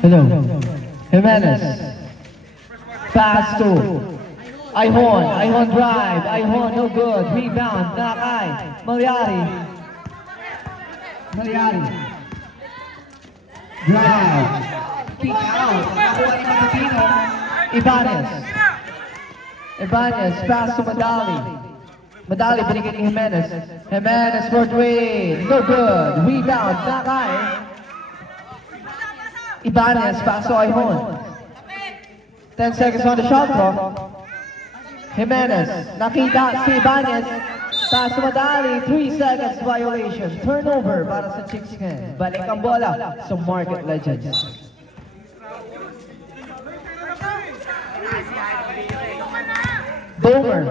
Hello. Jimenez. Pass to Ihon. Ihon drive. Ihon no good. Rebound. Nakay. Malyari. Malyari. Drive. Kick out. Nakakuha ni Martino. Ibanez. Ibanez. Pass to Madali. Madali binigyan ni Jimenez. Jimenez for three. No good. Rebound. Nakay. Ibanez, pass to Ihon. 10 seconds on the shot clock. Jimenez, nakita si Ibanez. Pass to Madali, 3 seconds violation. Turnover para sa Chicken. Balik ang bola sa Market Legends. Domer.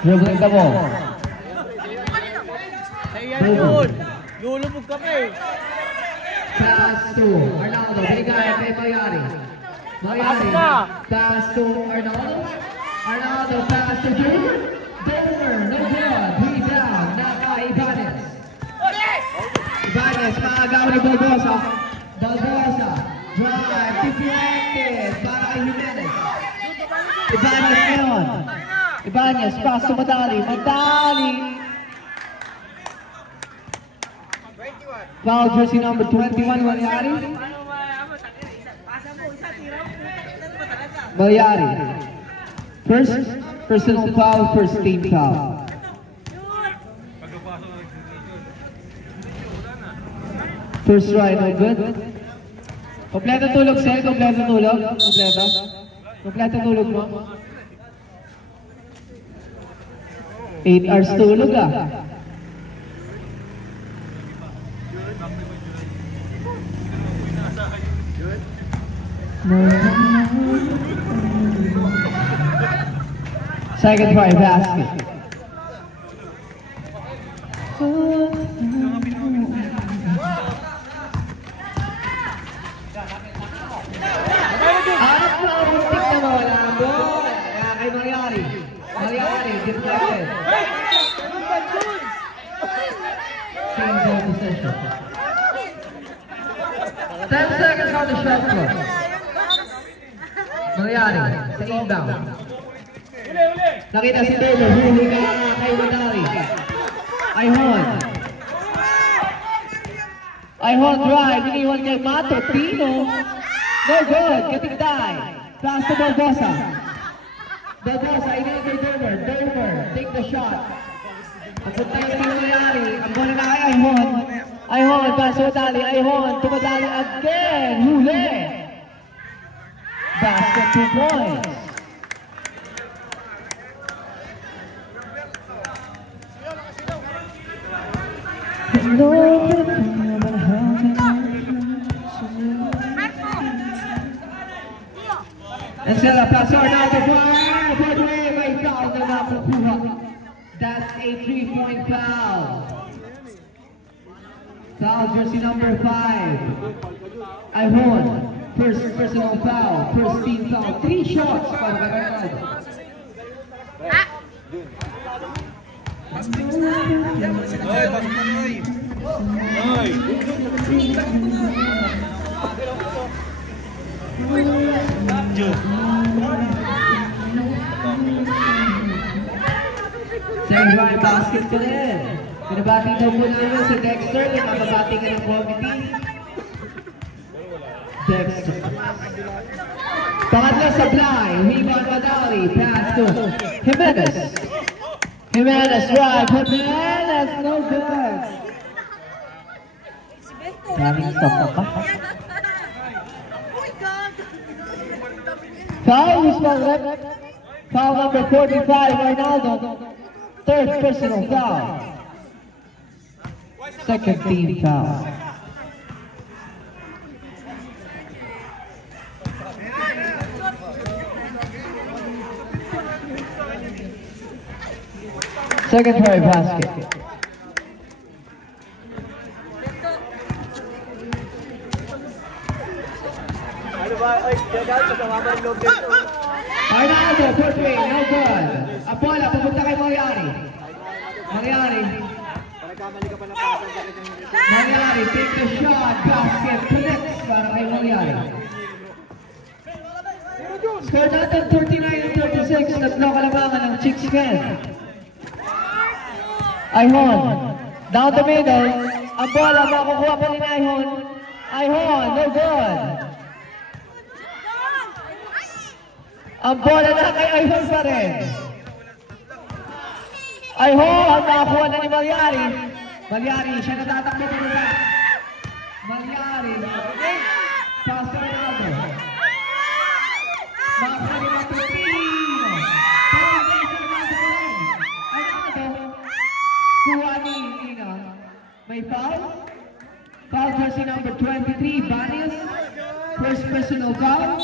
Dribbling the ball. Lulubog kami. Pass to Arnaldo, binigay kay Malyari. Malyari, pass to Arnaldo. Arnaldo, pass to Domer. Domer, no good. Rebound, Nakay Ibanez. Ibanez, maagaw ni Balbosa. Balbosa, drive, deflected para kay Jimenez. Ibanez ngayon. Ibanez, pass to Madali. Madali. Foul jersey number 21, Malyari. Malyari. First personal foul, first team foul. First try, no good. Kompleto tulog, Sel. Kompleto tulog. Kompleto. Kompleto tulog mo. 8 hours tulog ah. Second try basket. Kay Malyari. Malyari, deflected. Change of possession. 10 seconds on the shot clock. Malyari sa inbound. Nakita si Domer, huli ka kay Madali. Ihon. Ihon drive, iniwan kay Mato. Pino. No good, Katigday. Pass to Barbosa. Barbosa, iniwan kay Domer. Domer, take the shot. Ang puntayo si Malyari. Ang bola na kay Ihon. Ihon, pass to Madali. Ihon, to Madali again. Huli. Basket 2 points. And Sela pass Arnaldo fire. Broadway may foul na nakukuha. That's a 3-point foul. Foul jersey number 5. Ihon. First personal foul, first team foul. 3 shots para kay Arnaldo. Hoy, pasok na hoy. Hoy. Second round basket ko rin. Pinabati daw po namin si Dexter. Pinabati ka ng committee. Dexter. Pangatlo supply. Rebound Madali. Pass to Jimenez. Jimenez drive. Jimenez no good. Daming stop na pa. Foul is left. Foul number 45, Arnaldo. Third personal foul. Second team foul. Second try basket. Arnaldo, for three, no good. Ang bola, pupunta kay Mariari. Mariari, take the shot, basket, connects para kay Mariari. Score natin 39-36, tatlo kalamangan ng Chicken. Ayhon, down the middle, ang bola, makukuha pa ni Ayhon. Ayhon, no good. Ang bola na kay Ayhon pa rin. Ayhon, nakakuha na ni Mariari. Mariari, siya natatakbo pa rin. Mariari, pass to Ronaldo. Makakuha ni Matutino. Ronaldo, kuha ni Ina. May foul? Foul jersey number 23, Banias. First personal foul.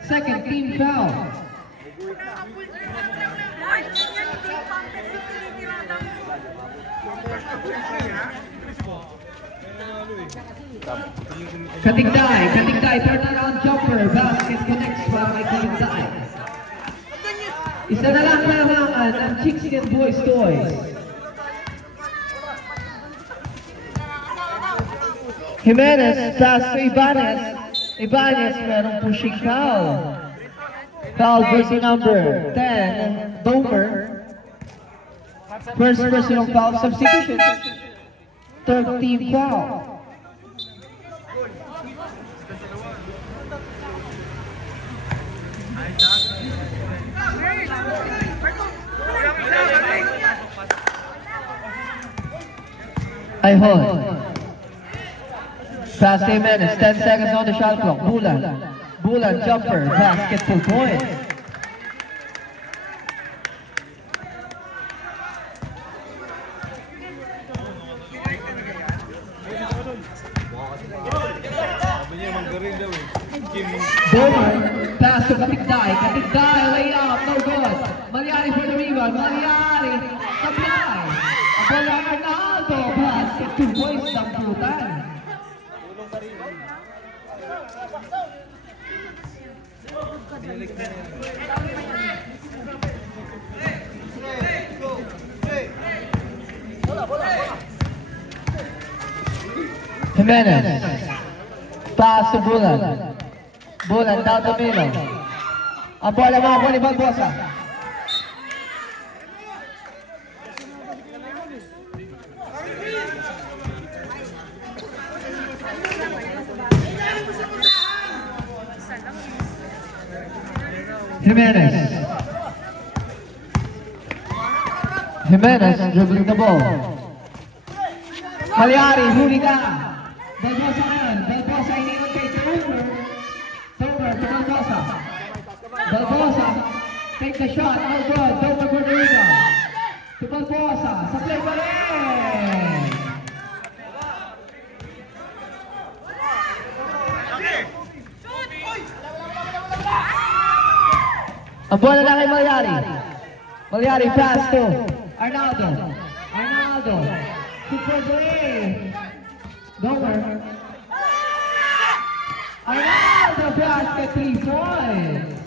Second team foul. Katigday, turnaround jumper, basket connects para kay Katigday. Isa na lang kailangan ang Chicken Boys Toys. Jimenez, pass to Ibanez. Ibanez, merong pushing foul. Foul jersey number 10, Domer. First personal foul substitution. Third team foul. Ayhon. Pass to Jimenez, 10 seconds on the shot clock. Bulan, jumper, basket for point. Domer, pass to Katigday, layup, no good. Mariari for the rebound, Mariari, supply. Bola Arnaldo, basket 2 points, damputan. Jimenez, pass to Bulan, down the middle. Ang bola makakuha ni Barbosa. Jimenez dribbling the ball. Mariari, huli ka. Barbosa ngayon. Barbosa iniwan kay Domer. Domer to Barbosa. Barbosa, take the shot. No good. Domer for the rebound. To Barbosa. Sa play pa rin. Ang bola na kay Mariari. Mariari pass to Arnaldo. Super play. Domer. Arnaldo basket 3 points.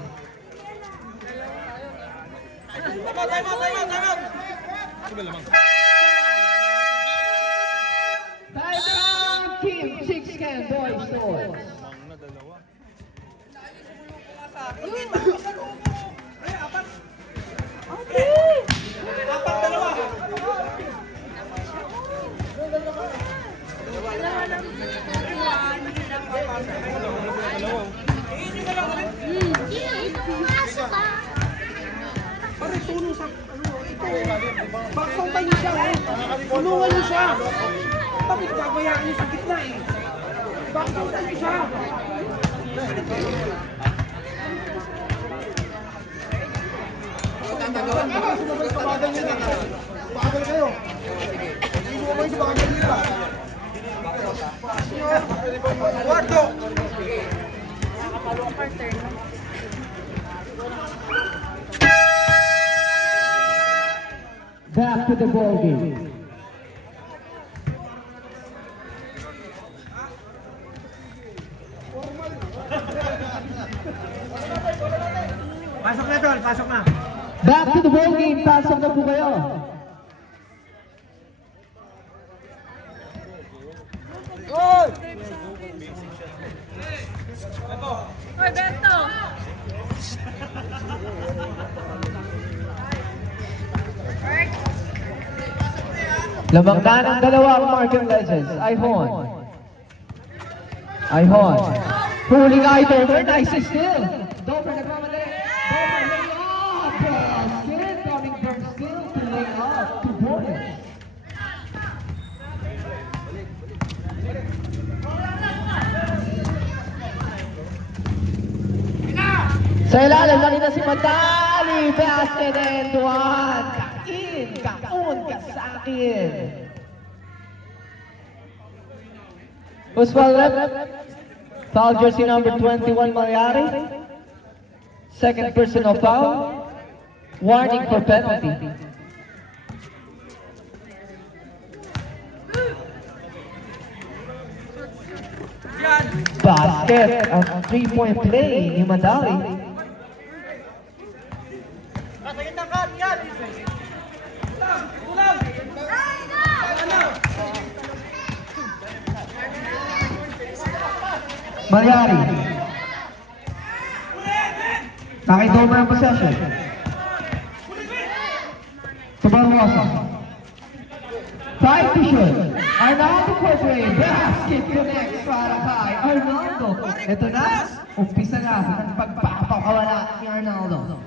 Timeout, Team Chicken Boys Toys. Pare, tulong sa baksong tayo niya siya eh. Tulungan niyo siya. Bakit babayaan niyo sa gitna eh? Baksong tayo siya. Sumabay sa bagal nila. Bagal kayo. Sumabay sa bagal nila. Guardo! Nakapalo ang partner. Back to the ball game. pasok na. Back to the ball game. Pasok na po kayo. Goal! Hoy, Beto! Lamang na ng dalawang Markham Legends. Ihon. Ihon. Huli ka ito. Nice steal. Dover nagmamadali. Dover lay off. Basket coming from still to lay off. 2 points. Sa ilalim, kanina si Madali. Basket and one. Kain, kaon ka sa akin. Who's foul rep? Foul jersey number 21, Malyari. Second personal foul. Warning for penalty. Basket, a 3-point play ni Madali. Malyari. Nakita ang possession. Barbosa. 5 to shoot. Arnaldo Corre. Basket connects para kay Arnaldo. Ito na. Umpisa na ang pagpapakawala ni Arnaldo.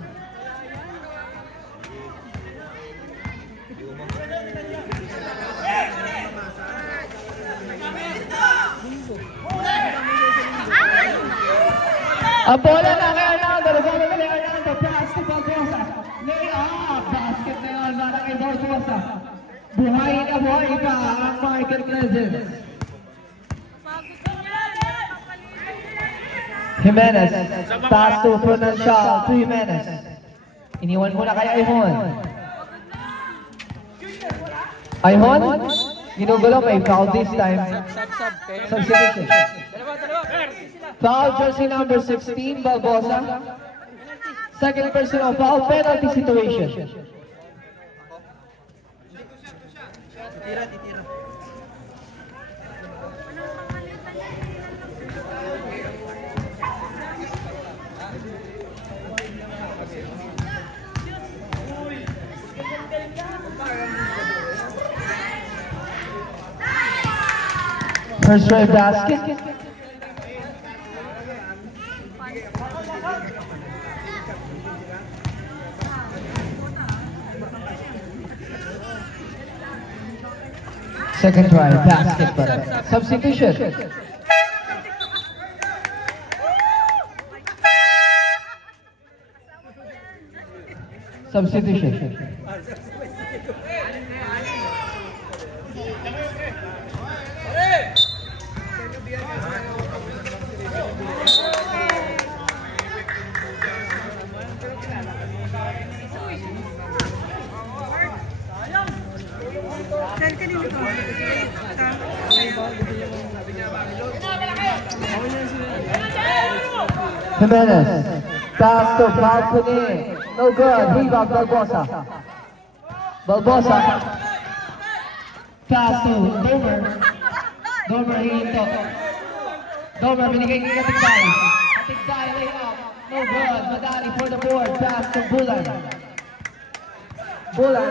Ang bola na kay Arnaldo. Nagawin na kay Arnaldo. Pass to Barbosa. Lay up. Basket na yun. Para kay Barbosa. Buhay na buhay pa ang Markham Legends. Jimenez. Pass to Pronancial to Jimenez. Iniwan muna kay Ihon. Ihon? Ginugulo may foul this time. Substitution. Foul jersey number 16, Barbosa. Second personal foul, penalty situation. First try basket. Second try basket. Substitution. Substitution. Jimenez. Pass to Balcony. No good. Rebound Barbosa. Barbosa. Pass to Dover. Dover hinto. Dover binigay kay Katigday. Katigday lay up. No good. Madali for the board. Pass to Bulan. Bulan.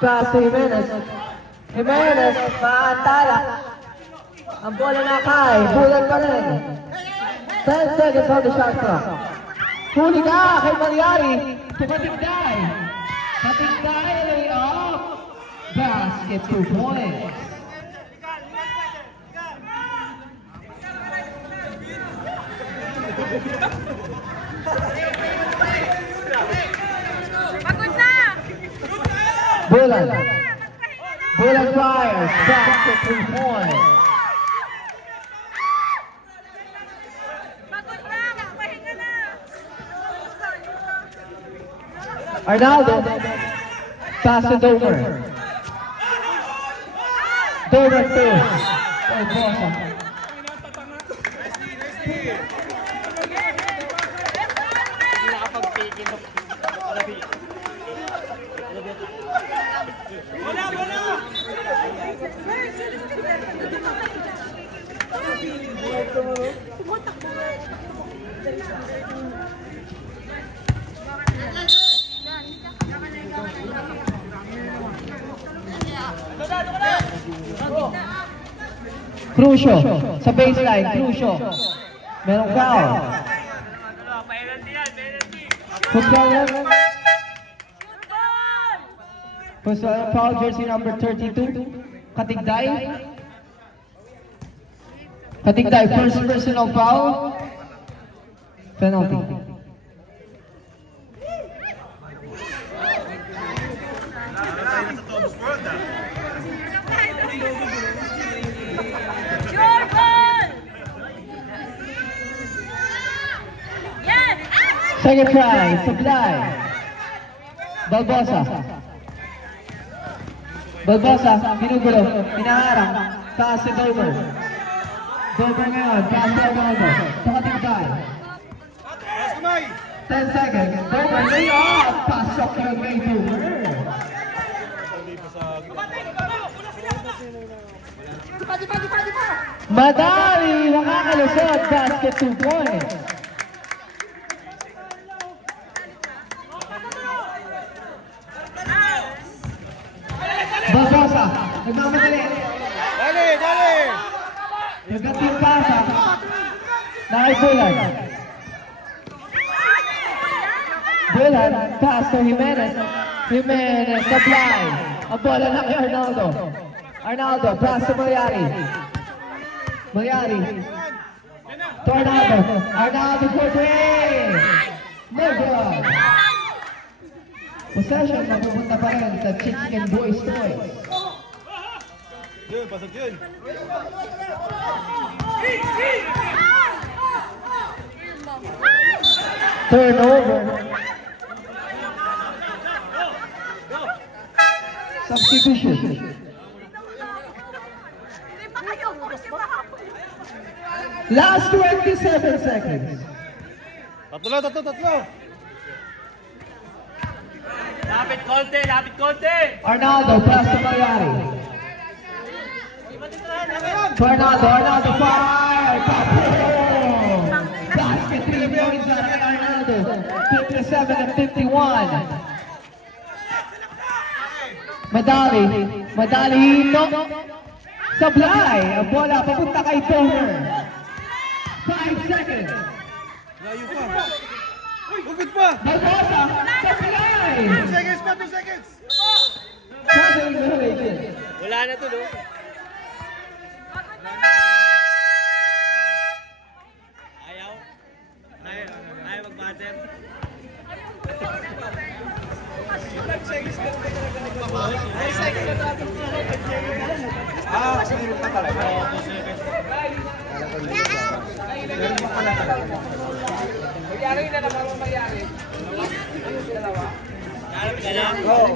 Pass to Jimenez. Jimenez. Maantala. Ang bola na kay. Bulan pa rin. 10 seconds on the shot clock. Huli ka kay Malyari. To Katigday. Katigday lay up. Basket 2 points. Bulan. Bulan fires. Basket 3 points. Arnaldo. Pass to Dover. Dover 2. Barbosa. Crucio. Sa baseline, Crucio. Merong foul. Who's foul? Who's foul? Jersey number 32. Katigday. Katigday, first personal foul. Penalty. Second try, Supply. Balbosa. Balbosa, ginugulo, hinaharang. Taas si Dover. Dover ngayon, taas si Arnaldo. Pakatigtay. 10 seconds. Dover, lay off. Pasok yung kay Dover. Madali, makakalusot. Basket 2 points. Balbosa, nagmamadali. Dali, dali! Nagdating pasa. Nakaibulan. Bulan, pass to Jimenez. Jimenez, Supply. Ang bola na kay Arnaldo. Arnaldo, pass to Malyari. Malyari. To Arnaldo. Arnaldo for 3. No good. Possession, mapupunta pa rin sa Chicks and Boys Toys. Yun, pasok yun. Turnover. Substitution. Last 27 seconds. Tatlo. Lapit konti! Arnaldo, pass to Malyari. Arnaldo, fire! Basket 3 points out of Arnaldo. 57 and 51. Madali, no. Supply, ang bola papunta kay Dover. 5 seconds. Layo pa. Ugod pa. Balbosa, Supply. 2 seconds pa, 2 seconds. Traveling violation. Wala na to, no? Ayaw mag-buzzer. Kasi hindi pa talaga. Magyari na naman ang magyari. Dalawa. Harap ka lang. Oo.